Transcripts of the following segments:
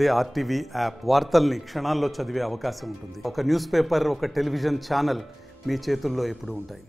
అదే RTV app వార్తల్ని క్షణాల్లో చదివే అవకాశం ఉంటుంది. ఒక న్యూస్ పేపర్, ఒక టెలివిజన్ ఛానల్ మీ చేతుల్లో ఎప్పుడూ ఉంటాయి.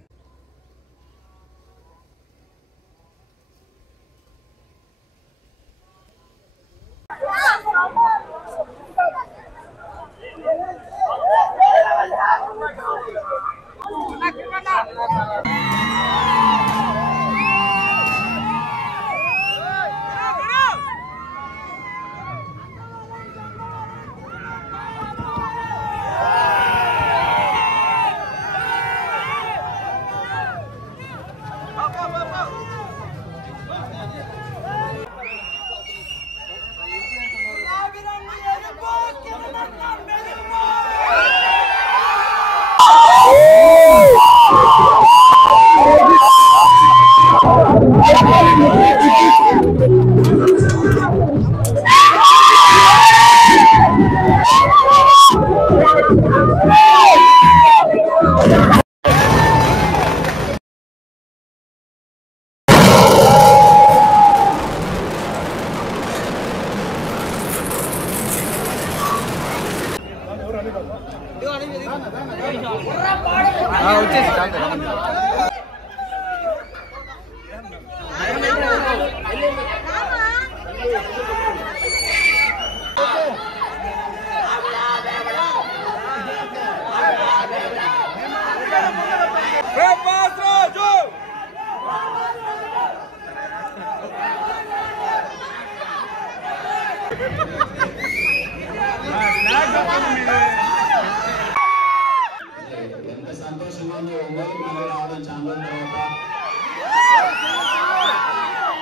ఎంత సంతోషంగా ఉందో ఒంగోలుకి మళ్ళీ రావడం చాలా తర్వాత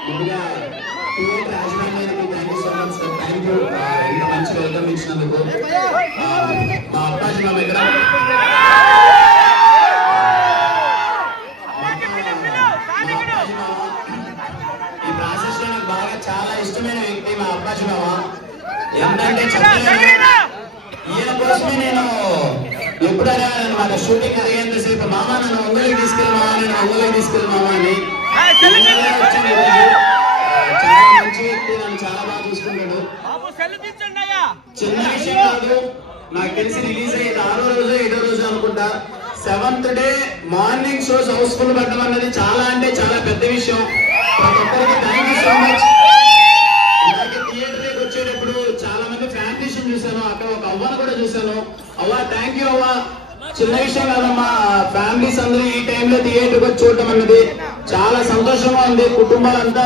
ముందుగా థియేటర్ యాజమాన్యానికి thank you so much sir. Thank you ఇంత మంచి వెల్కమ్ ఇచ్చినందుకు. మా అప్పాజీ మా దగ్గర ఈ ప్రాసెస్ లో నాకు బాగా చాలా ఇష్టమైన వ్యక్తి మా అప్పాజీ మామ. ఏంటంటే చెప్పలేను, ఈయన కోసమే నేను ఎప్పుడు అనేవాళ్ళనమాట. షూటింగ్ అడిగేంతసేపు మామ నన్ను ఒంగోలుకి తీసుకెళ్ళి మామ అని. చాలా మంచి వ్యక్తి, నన్ను చాలా బాగా చూసుకుంటాడు. చిన్న విషయం కాదు, నాకు తెలిసి రిలీజ్ అయ్యేది 6వ రోజు 7వ రోజు అనుకుంటా. 7th day morning shows Housefull పడడం అన్నది చాలా అంటే చాలా పెద్ద విషయం. ప్రతి ఒక్కరికి థ్యాంక్ యూ సో మచ్. ఇలాగే థియేటర్కి వచ్చేటప్పుడు చాలా మంది ఫ్యామిలీస్ చూసాను, అక్కడ ఒక అవ్వను కూడా చూసాను. అవ్వ థ్యాంక్ యూ అవ్వ. చిన్న విషయం కాదమ్మా, ఫ్యామిలీస్ అందరూ ఈ టైంలో థియేటర్కి వచ్చి చూడటం అన్నది చాలా సంతోషంగా ఉంది. కుటుంబాలంతా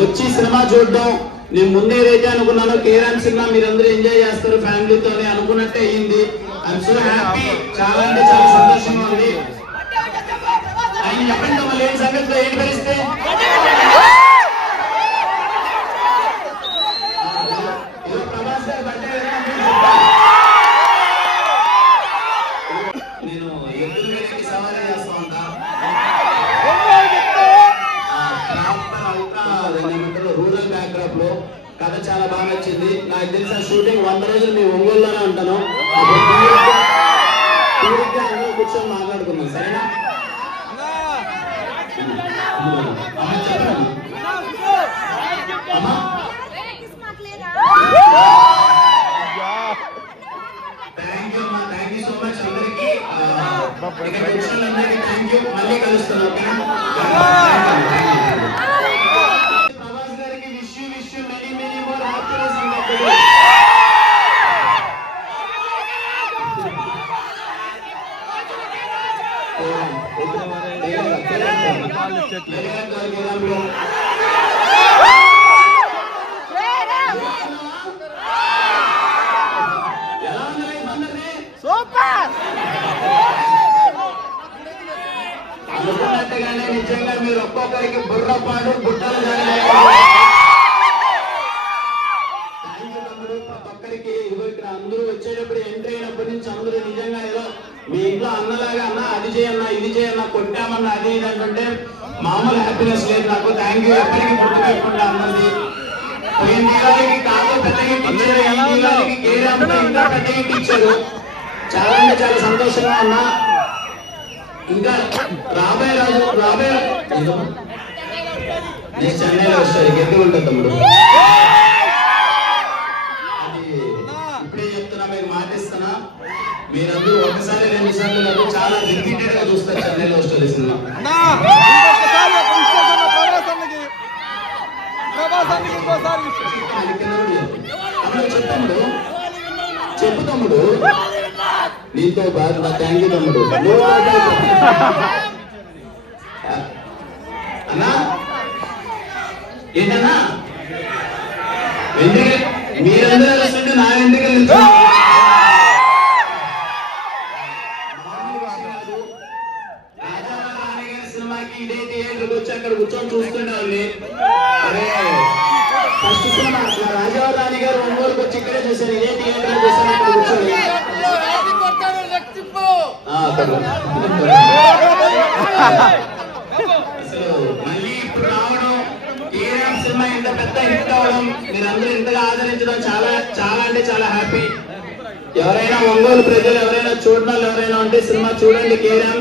వచ్చి సినిమా చూడడం, నేను ముందే ఏదైతే అనుకున్నానో కేరాన్ సినిమా మీరందరూ ఎంజాయ్ చేస్తారు ఫ్యామిలీతో అనుకున్నట్టే అయ్యింది. I'm so happy. చాలా అంటే చాలా సంతోషంగా ఉంది. ఆయన చెప్పండి మళ్ళీ ఏం సంగతిలో ఏంటి పరిస్థితి? ప్రభాస్ గారు బట్టే నేను ఎద్దుల మీదకి సవారీ చేస్తా ఉంటా. రూరల్ బ్యాక్డ్రాప్ లో కథ చాలా బాగా నచ్చింది. నాకు తెలిసిన షూటింగ్ 100 రోజులు మేము ఒంగోలులోనే ఉంటాను. అందరూ కూర్చొని మాట్లాడుకున్నాం, సరేనా? థ్యాంక్ యూ అమ్మా, థ్యాంక్ యూ సో మచ్ అందరికి. థ్యాంక్ యూ, మళ్ళీ కలుస్తున్నాం. ప్రభాస్ గారికి wish you many many more happiness in the career. అనుకున్నట్టుగానే నిజంగా మీరు ఒక్కొక్కరికి బుర్రపాడు బుట్టలు ప్రతి ఒక్కరికి ఇక్కడ అందరూ వచ్చేటప్పుడు ఎంట్రీ అయినప్పటి నుంచి అందరూ నిజంగా ఏదో మీ ఇంట్లో అన్నలాగా అన్న అది చేయన్నా ఇది చేయన్నా కొట్టామన్నా అది ఇది అంటుంటే మామూలు హ్యాపీనెస్ లేదు నాకు. Thank you. ఎప్పటికీ గుర్తు పెట్టుకుంటా అన్నది. పోయిన దీవాళికి కాదు పెద్ద గిఫ్ట్ ఇచ్చారు, ఈ దీవాళికి కేరాంతో ఇంకా పెద్ద గిఫ్ట్ ఇచ్చారు. చాలా అంటే చాలా సంతోషంగా ఉన్నా. ఇంకా రాబోయే నేను చెన్నైలో వస్తాను, గట్టి ఉంటుంది తమ్ముడు. అది ఇప్పుడే చెప్తున్నా, మీకు మాట ఇస్తున్నా, మీరందరూ ఒకసారి 2 సార్లు కాదు, చాలా రిపీటెడ్ గా చూస్తారు చెన్నై లవ్ స్టోరీ సినిమా. చెప్పు తమ్ముడు, నీతో బాగా థ్యాంక్ యూ తమ్ముడు. అన్నా ఏంటన్నా మీరందరూ వస్తుంటే నా ఎందుకు సినిమాకి ఇదే థియేటర్కి వచ్చి అక్కడ కూర్చొని చూస్తుండే. అరే ఫస్ట్ సినిమా రాజావారి రాణి గారు ఒంగోలుకి వచ్చి ఇక్కడే చూశాను, ఇదే థియేటర్ చూసాను, అక్కడ కూర్చొని. అసలు మళ్ళీ ఇప్పుడు రావడం, కేఆర్ఎం సినిమా ఇంత పెద్ద హిట్ అవడం, మీరందరూ ఇంతగా ఆదరించడం చాలా చాలా అంటే చాలా హ్యాపీ. ఎవరైనా ఒంగోలు ప్రజలు ఎవరైనా చూడాలి, ఎవరైనా ఉంటే సినిమా చూడండి కేఆర్ఎం.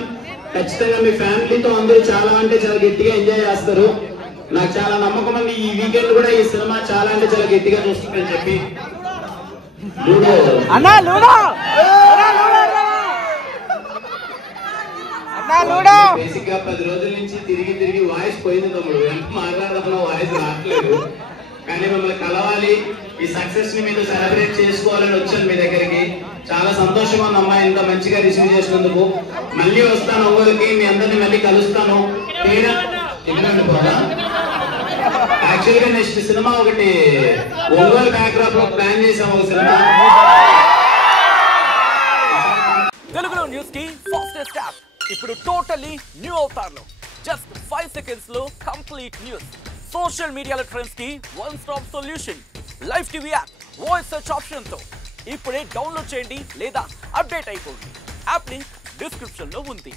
ఖచ్చితంగా మీ ఫ్యామిలీతో అందరూ చాలా అంటే చాలా గట్టిగా ఎంజాయ్ చేస్తారు. నాకు చాలా నమ్మకం ఉంది ఈ వీకెండ్ కూడా ఈ సినిమా చాలా అంటే చాలా గట్టిగా చూస్తుందని చెప్పి. బేసిక్ గా 10 రోజుల నుంచి తిరిగి వాయిస్ పోయింది తమ్ముడు, ఎంత మాట్లాడుతున్నా వాయిస్ రావట్లేదు. కానీ మిమ్మల్ని కలవాలి, ఈ సక్సెస్ ని మీరు సెలబ్రేట్ చేసుకోవాలని వచ్చాను మీ దగ్గరికి. చాలా సంతోషంగా ఉంది అమ్మాయి ఇంత మంచిగా రిసీవ్ చేసినందుకు. మళ్ళీ వస్తాను ఒంగోలుకి, మీ అందరినీ మళ్ళీ కలుస్తాను. యాక్చువల్ గా నెక్స్ట్ సినిమా ఒకటి ఒంగోలు బ్యాక్డ్రాప్ లో ప్లాన్ చేసాం, ఒక సినిమా. తెలుగులో న్యూస్ కి ఫాస్టెస్ట్ యాప్ ఇప్పుడు టోటలీ న్యూ అవతార్ లో జస్ట్ 5 సెకండ్స్ లో కంప్లీట్ న్యూస్. సోషల్ మీడియాలో ట్రెండ్స్ కి one stop solution. Live TV app voice search option తో ఇప్పుడే డౌన్లోడ్ చేయండి లేదా అప్డేట్ అయిపోండి. యాప్ లింక్ డిస్క్రిప్షన్ లో ఉంది.